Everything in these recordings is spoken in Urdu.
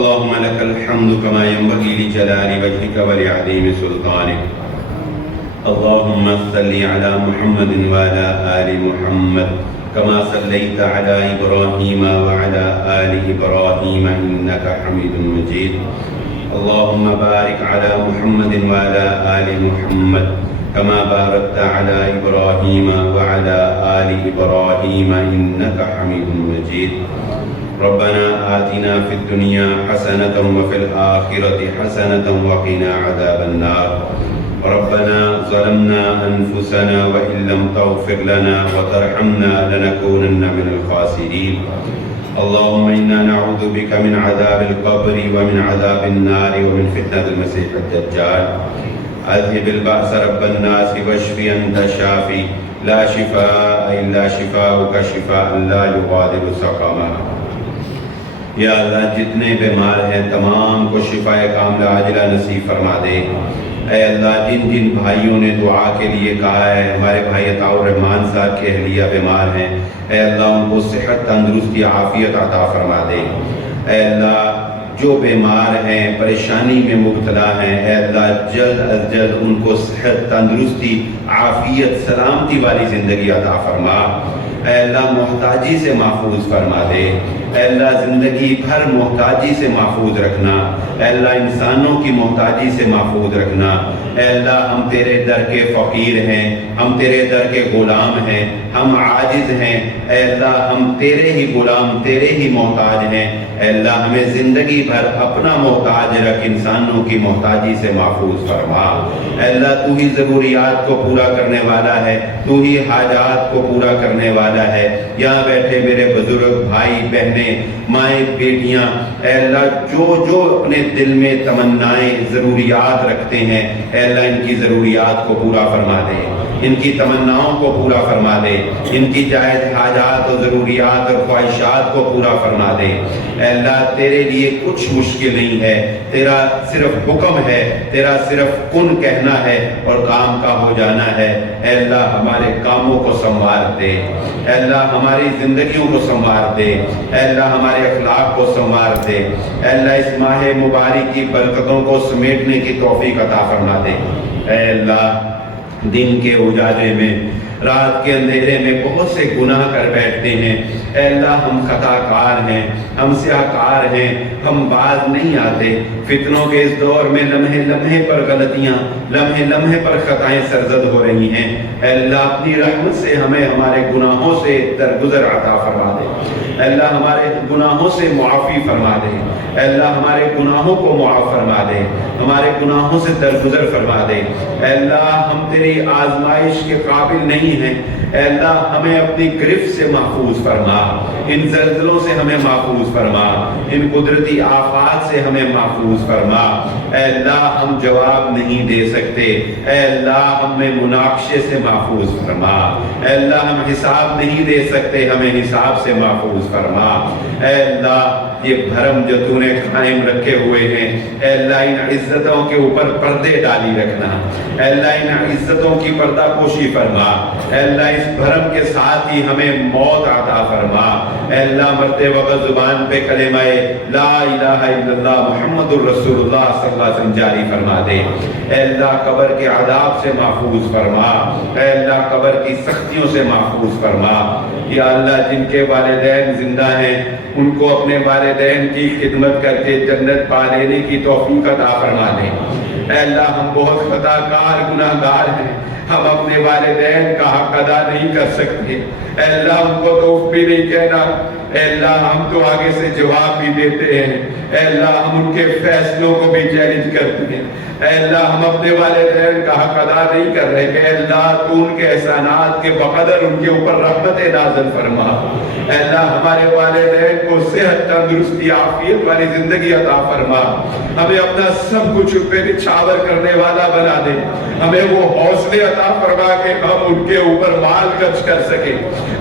اللهم لك الحمد كما ينبغي لجلال وجهك ولعظيم سلطانك. اللهم صل على محمد وعلى آل محمد كما صليت على إبراهيم وعلى آل إبراهيم إنك حميد مجيد. اللهم بارك على محمد وعلى آل محمد كما باركت على إبراهيم وعلى آل إبراهيم إنك حميد مجيد. ربنا آتنا في الدنيا حسنة وفي الآخرة حسنة وقنا عذاب النار. ربنا ظلمنا أنفسنا وإن لم تغفر لنا وترحمنا لنكونن من الخاسرين. اللهم إنا نعوذ بك من عذاب القبر ومن عذاب النار ومن فتنة المسيح الدجال. أذهب البأس رب الناس واشف أنت الشافي لا شفاء إلا شفاؤك شفاء لا يغادر سقما. یا اللہ جتنے بیمار ہیں تمام کو شفاء کاملہ عاجلہ نصیب فرما دے. اے اللہ جن جن بھائیوں نے دعا کے لیے کہا ہے، ہمارے بھائی عطاء الرحمان صاحب کے اہلیہ بیمار ہیں، اے اللہ ان کو صحت تندرستی عافیت عطا فرما دے. اے اللہ جو بیمار ہیں پریشانی میں مبتلا ہیں، اے اللہ جلد از جلد ان کو صحت تندرستی عافیت سلامتی والی زندگی عطا فرما. اے اللہ محتاجی سے محفوظ فرما دے. اے اللہ زندگی بھر محتاجی سے محفوظ رکھنا. اے اللہ انسانوں کی محتاجی سے محفوظ رکھنا. اے اللہ ہم تیرے در کے فقیر ہیں، ہم تیرے در کے غلام ہیں، ہم عاجز ہیں. اے اللہ ہم تیرے ہی غلام، تیرے ہی محتاج ہیں. اے اللہ ہمیں زندگی بھر اپنا محتاج رکھ، انسانوں کی محتاجی سے محفوظ فرما. اے اللہ تو ہی ضروریات کو پورا کرنے والا ہے، تو ہی حاجات کو پورا کرنے والا ہے. یہاں بیٹھے میرے بزرگ بھائی بہنیں، مائیں بیٹیاں، اے اللہ جو اپنے دل میں تمنائیں ضروریات رکھتے ہیں، اے اللہ ان کی ضروریات کو پورا فرما دے، ان کی تمناؤں کو پورا فرما دے، ان کی جائز حاجات اور ضروریات اور خواہشات کو پورا فرما دے. اے اللہ تیرے لیے کچھ مشکل نہیں ہے، تیرا صرف حکم ہے، تیرا صرف کن کہنا ہے اور کام کا ہو جانا ہے. اے اللہ ہمارے کاموں کو سنوار دے. اے اللہ ہماری زندگیوں کو سنوار دے. اے اللہ ہمارے اخلاق کو سنوار دے. اے اللہ اس ماہ مبارک کی برکتوں کو سمیٹنے کی توفیق عطا فرما دے. اے اللہ دن کے اجالے میں، رات کے اندھیرے میں بہت سے گناہ کر بیٹھتے ہیں. اے اللہ ہم خطا کار ہیں، ہم سیاہ کار ہیں، ہم باز نہیں آتے. فتنوں کے اس دور میں لمحے لمحے پر غلطیاں، لمحے لمحے پر خطائیں سرزد ہو رہی ہیں. اے اللہ اپنی رحمت سے ہمیں ہمارے گناہوں سے درگزر عطا فرما دے. اے اللہ ہمارے گناہوں سے معافی فرما دے. اے اللہ ہمارے گناہوں کو معاف فرما دے، ہمارے گناہوں سے درگزر فرما دے. اے اللہ ہم تیری آزمائش کے قابل نہیں ہیں. اے اللہ ہمیں اپنی گرفت سے محفوظ فرما، ان زلزلوں سے ہمیں محفوظ فرما، ان قدرتی آفات سے ہمیں محفوظ فرما. اے اللہ ہم جواب نہیں دے سکتے، اے اللہ ہمیں مناقشے سے محفوظ فرما. اے اللہ ہم حساب نہیں دے سکتے، ہمیں حساب سے محفوظ فرما. اے اللہ یہ بھرم جو تو نے قائم رکھے ہوئے ہیں، اے اللہ ان عزتوں کے اوپر پردے ڈالی رکھنا. اے اللہ ان عزتوں کی پردہ پوشی فرما. اے اللہ اس بھرم کے ساتھ ہی ہمیں موت عطا فرما. اے اللہ مرتے وقت زبان پہ کلمہ لا الہ الا اللہ محمد الرسول اللہ صلی اللہ علیہ وسلم جاری فرما دے. اے اللہ قبر کے عذاب سے محفوظ فرما. اے اللہ قبر کی سختیوں سے محفوظ فرما. یا اللہ جن کے والدین زندہ ہیں ان کو اپنے والدین کی خدمت کر کے جنت پا لینے کی توفیق عطا فرما دے. اے اللہ ہم بہت خطا کار گناہ گار ہیں، ہم اپنے والدین کا حق ادا نہیں کر سکتے. اے اللہ ہم کو تو اف بھی نہیں کہنا. اے اللہ ہم تو آگے سے جواب بھی دیتے ہیں. اے اللہ ہم ان کے فیصلوں کو بھی چیلنج کرتے ہیں. اے اللہ ہم اپنے والدین کا حق ادا نہیں کر رہے. اے اللہ تو ان کے احسانات کے بقدر ان کے اوپر رحمت نازل فرما. اے اللہ ہمارے والدین کو صحت تندرستی عافیت والی زندگی عطا فرما. ہمیں اپنا سب کچھ پہ نچھاور کرنے والا بنا دے. ہمیں وہ حوصلے عطا فرما کے ہم ان کے اوپر مال خرچ کر سکیں.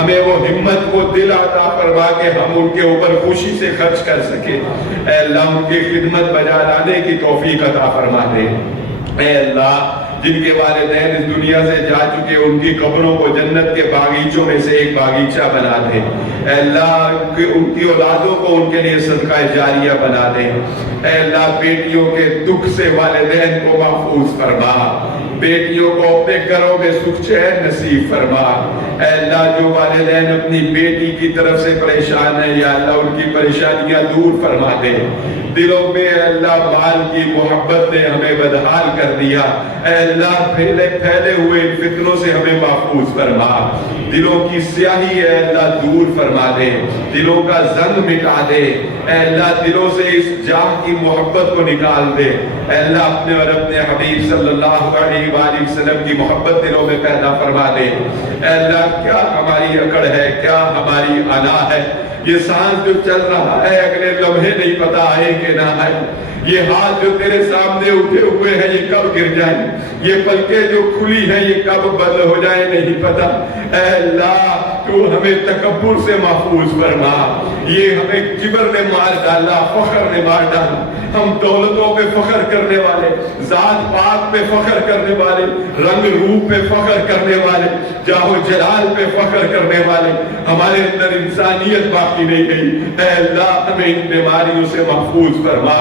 ہمیں وہ ہمت، وہ دل عطا فرما کے ہم ان کے اوپر خوشی سے خرچ کر سکیں. اے اللہ ان کی خدمت بجا لانے کی توفیق عطا فرما دے. اے اللہ جن کے والدین اس دنیا سے جا چکے ان کی قبروں کو جنت کے باغیچوں میں سے ایک باغیچہ بنا دے۔ اے اللہ ان کی اولادوں کو ان کے لیے صدقہ جاریہ بنا دے۔ اے اللہ بیٹیوں کے دکھ سے والدین کو محفوظ فرما، بیٹیوں کو اپنے گھروں میں سکھ چین نصیب فرما۔ اے اللہ جو والدین اپنی بیٹی کی طرف سے پریشان ہیں یا اللہ ان کی پریشانیاں دور فرما دے۔ دلوں میں اے اللہ مال کی محبت نے ہمیں بدحال کر دیا، اے اللہ پھیلے ہوئے فتنوں سے ہمیں محفوظ فرما۔ دلوں کی سیاہی اے اللہ دور فرما دے، دلوں کا زنگ مٹا دے، اے اللہ دلوں سے اس جاہ کی محبت کو نکال دے۔ اے اللہ اپنے اور اپنے حبیب صلی اللہ علیہ وآلہ وسلم کی محبت دلوں میں پیدا فرما دے۔ اے اللہ کیا ہماری اکڑ ہے، کیا ہماری انا ہے، یہ سانس جو چل رہا ہے اگلے لمحے نہیں پتا آئے کہ نہ آئے، یہ ہاتھ جو تیرے سامنے اٹھے ہوئے ہیں یہ کب گر جائیں، یہ پلکیں جو کھلی ہیں یہ کب بند ہو جائیں نہیں پتا۔ اے اللہ تو ہمیں تکبر سے محفوظ فرما، یہ ہمیں کبر نے مار ڈالا، فخر نے مار ڈالا، ہم دولتوں پہ فخر کرنے والے، ذات پاک پہ فخر کرنے والے، رنگ روپ پہ فخر کرنے والے، جاہ و جلال پہ فخر کرنے والے، ہمارے اندر انسانیت باقی نہیں گئی۔ اے اللہ ہمیں ان بیماریوں سے محفوظ فرما،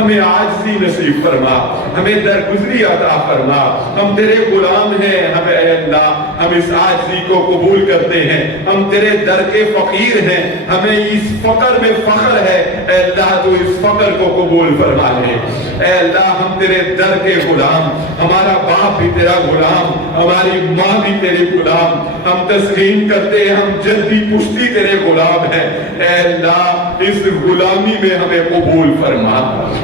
ہمیں عاجزی نصیب فرما، ہمیں درگزری عطا فرما، ہم تیرے غلام ہیں، ہمیں اے اللہ ہم اس عاجزی کو قبول کرتے ہیں، ہم تیرے در کے فقیر ہیں، ہمیں اس فقر میں فخر ہے، اے اللہ تو اس فقر کو قبول فرما لے۔ اے اللہ ہم تیرے در کے غلام، ہمارا باپ بھی تیرا غلام، ہماری ماں بھی تیری غلام، ہم تسلیم کرتے ہیں، ہم جلدی پشتی تیرے غلام ہیں۔ اے اللہ اس غلامی میں ہمیں قبول فرما،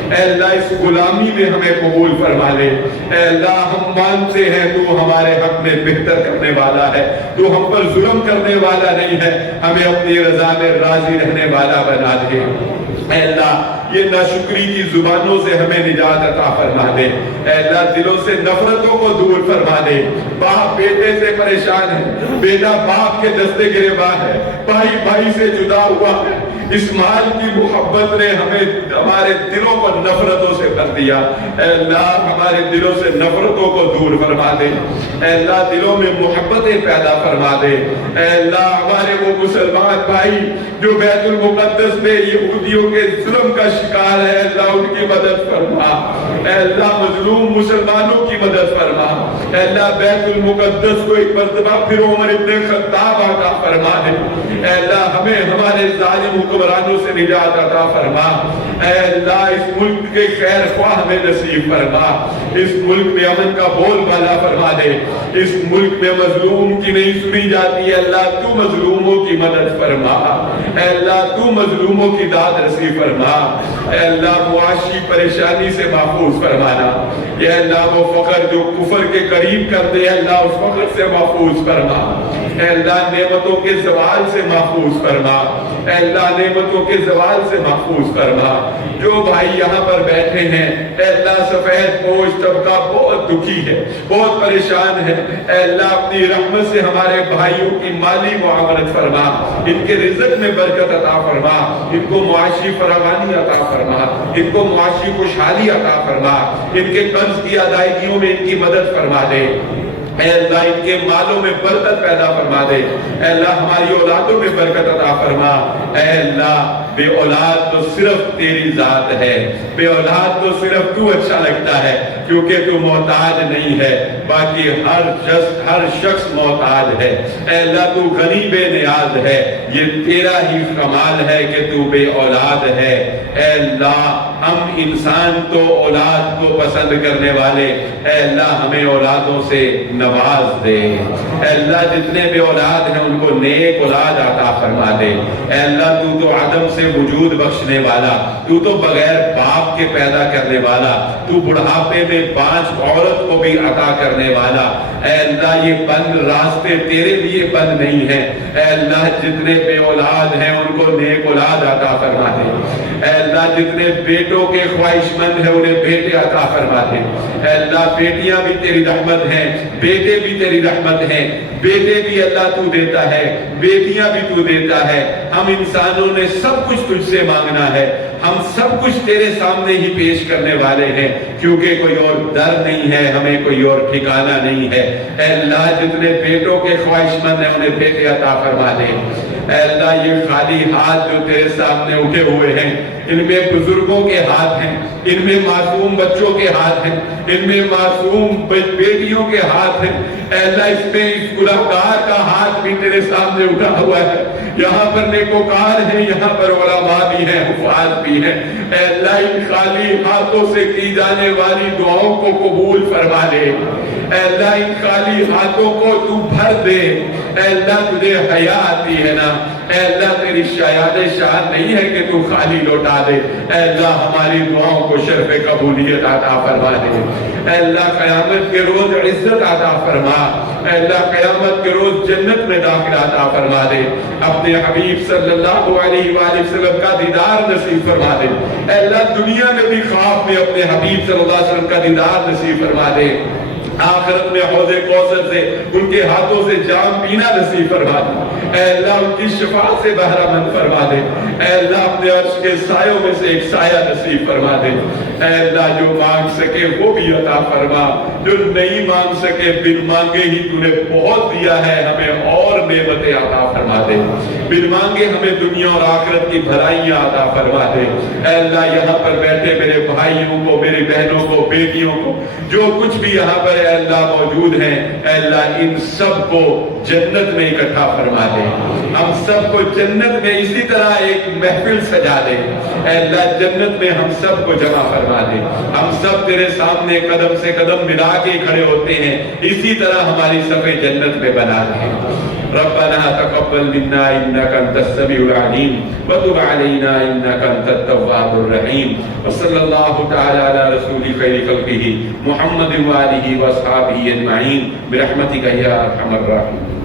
اے اللہ اس غلامی میں ہمیں قبول فرما لے۔ اے اللہ ہم مانتے ہیں تو ہمارے حق میں بہتر کرنے والا ہے، تو ہم پر ظلم کرنے والا نہیں ہے، ہمیں اپنی رضا میں راضی رہنے والا بنا دے۔ اے اللہ یہ ناشکری کی زبانوں سے ہمیں نجات عطا فرما دے۔ اے اللہ دلوں سے نفرتوں کو دور فرما دے۔ باپ بیٹے سے پریشان ہے، بیٹا باپ کے دستے گریباں ہے، بھائی بھائی سے جدا ہوا ہے، اس مال کی محبت نے ہمارے دلوں کو نفرتوں سے بھر دیا۔ اے اللہ ہمارے دلوں سے نفرتوں کو دور فرما دے۔ اے اللہ دلوں میں محبتیں پیدا فرما دے۔ اے اللہ ہمارے وہ مسلمان بھائی جو بیت المقدس میں یہودیوں کے ظلم کا شکار ہے، اللہ ان کی مدد فرما۔ اے اللہ مظلوم مسلمانوں کی مدد فرما۔ اے اللہ بیت المقدس کو ایک مرتبہ پھر عمر ابن خطاب عطا فرما دے۔ اے اللہ ہمیں ہمارے ظالم حکمرانوں سے نجات عطا فرما۔ اے اللہ اس ملک کے خیر خواہ ہمیں نصیب فرما، اس ملک میں امن کا بول بالا فرما دے۔ اس ملک میں مظلوم کی نہیں سنی جاتی ہے، اللہ تو مظلوموں کی مدد فرما۔ اے اللہ تو مظلوموں کی داد رسی فرما۔ اے اللہ معاشی پریشانی سے محفوظ فرمانا۔ اے اللہ وہ فقر جو کفر کے قریب کر دے، اللہ اس فقر سے محفوظ فرما۔ اے اللہ نعمتوں کے زوال سے محفوظ فرما۔ اے اللہ نعمتوں کے زوال سے محفوظ فرما۔ جو بھائی یہاں پر بیٹھے ہیں اے اللہ سفید پوش طبقہ بہت دکھی ہے، بہت پریشان ہے، اے اللہ اپنی رحمت سے ہمارے بھائیوں کی مالی معاونت فرما، ان کے رزق میں برکت عطا فرما، ان کو معاشی فراوانی عطا فرما، ان کو معاشی خوشحالی عطا فرما، ان کے قرض کی ادائیگیوں میں ان کی مدد فرما دے۔ اے اللہ ان کے مالوں میں برکت پیدا فرما دے۔ اے اللہ ہماری اولادوں میں برکت عطا فرما۔ اے اللہ بے اولاد تو صرف تیری ذات ہے، بے اولاد تو صرف تو اچھا لگتا ہے، کیونکہ تو محتاج نہیں ہے، باقی ہر شخص محتاج ہے۔ اے اللہ تو غنی بے نیاز ہے، یہ تیرا ہی کمال ہے کہ تو بے اولاد ہے۔ اے اللہ ہم انسان تو اولاد کو پسند کرنے والے، اے اللہ ہمیں اولادوں سے نواز دے۔ اے اللہ جتنے بے اولاد ہیں ان کو نیک اولاد عطا فرما دے۔ اے اللہ تو عدم سے وجود بخشنے والا، تو بغیر باپ کے پیدا کرنے والا، تو بڑھاپے میں 5 عورت کو بھی عطا کرنے والا۔ اے اللہ یہ بند راستے تیرے لیے بند نہیں ہیں، اے اللہ جتنے بے اولاد ہیں ان کو نیک اولاد عطا فرما دے۔ اے اللہ جتنے بیٹوں کے خواہش مند ہیں انہیں بیٹے عطا فرما دے۔ اے اللہ بیٹیاں بھی تیری رحمت ہیں، بیٹے بھی تیری رحمت ہیں، بیٹے بھی اللہ تو دیتا ہے، بیٹیاں بھی تو دیتا ہے۔ ہم انسانوں نے سب کچھ تجھ سے مانگنا ہے، ہم سب کچھ تیرے سامنے ہی پیش کرنے والے ہیں، کیونکہ کوئی اور در نہیں ہے، ہمیں کوئی اور ٹھکانہ نہیں ہے۔ اے اللہ جتنے بیٹوں کے خواہش مند ہیں انہیں بیٹے عطا فرما دے۔ اے اللہ یہ خالی ہاتھ جو تیرے سامنے اٹھے ہوئے ہیں، ان میں بزرگوں کے ہاتھ ہیں، ان میں معصوم بچوں کے ہاتھ ہیں، ان میں معصوم بیٹیوں کے ہاتھ ہیں۔ اے اللہ اس میں اس گناہگار کا ہاتھ بھی تیرے سامنے اٹھا ہوا ہے۔ یہاں پر نیکوکار ہیں، یہاں پر علماء بھی ہیں، حفاظ بھی ہیں۔ اے اللہ ان خالی ہاتھوں سے کی جانے والی دعاؤں کو قبول فرما لے۔ اے اللہ ان خالی ہاتھوں کو تو بھر دے۔ اے اللہ تجھے حیا آتی ہے نا، اے اللہ تیری شایان شان نہیں ہے کہ تو خالی لوٹا دے۔ اے اللہ ہماری دعاؤں کو شرف قبولیت عطا فرما دے۔ اے اللہ قیامت کے روز عزت عطا فرما۔ اے اللہ قیامت کے روز جنت میں داخل عطا فرما دے۔ اپنے حبیب صلی اللہ علیہ وآلہ وسلم کا دیدار نصیب فرما دے۔ اے اللہ دنیا میں بھی خواب میں اپنے حبیب صلی اللہ علیہ وسلم کا دیدار نصیب فرما دے۔ آخرت میں حوض کوثر سے ان کے ہاتھوں سے جام پینا نصیب فرما دے۔ اے اللہ ان کی شفاعت سے بہرہ مند فرما دے۔ اے اللہ اپنے عرش کے سایوں میں سے ایک سایہ نصیب فرما دے۔ اے اللہ جو مانگ سکے وہ بھی عطا فرما، جو نہیں مانگ سکے بن مانگے ہی تو نے بہت دیا ہے، ہمیں اور نعمتیں عطا فرما دے۔ بن مانگے ہمیں دنیا اور آخرت کی بھلائیاں عطا فرما دے۔ اے اللہ یہاں پر بیٹھے میرے بھائیوں کو، میری بہنوں کو، بیٹیوں کو، جو کچھ بھی یہاں پر اے اللہ موجود ہیں، اے اللہ ان سب کو جنت میں اکٹھا فرما دے۔ ہم سب کو جنت میں اسی طرح ایک محفل سجا دے۔ اے اللہ جنت میں ہم سب کو جمع فرما دے۔ ہم سب تیرے سامنے قدم سے قدم ملا کے کھڑے ہوتے ہیں، اسی طرح ہماری صفیں جنت میں بنا دے۔ ربنا تقبل منا انك انت السميع العليم وتب علينا انك انت التواب الرحيم وصلى الله تعالى على رسول خير خلقه محمد وآله واصحابه اجمعين برحمتك يا ارحم الراحمين۔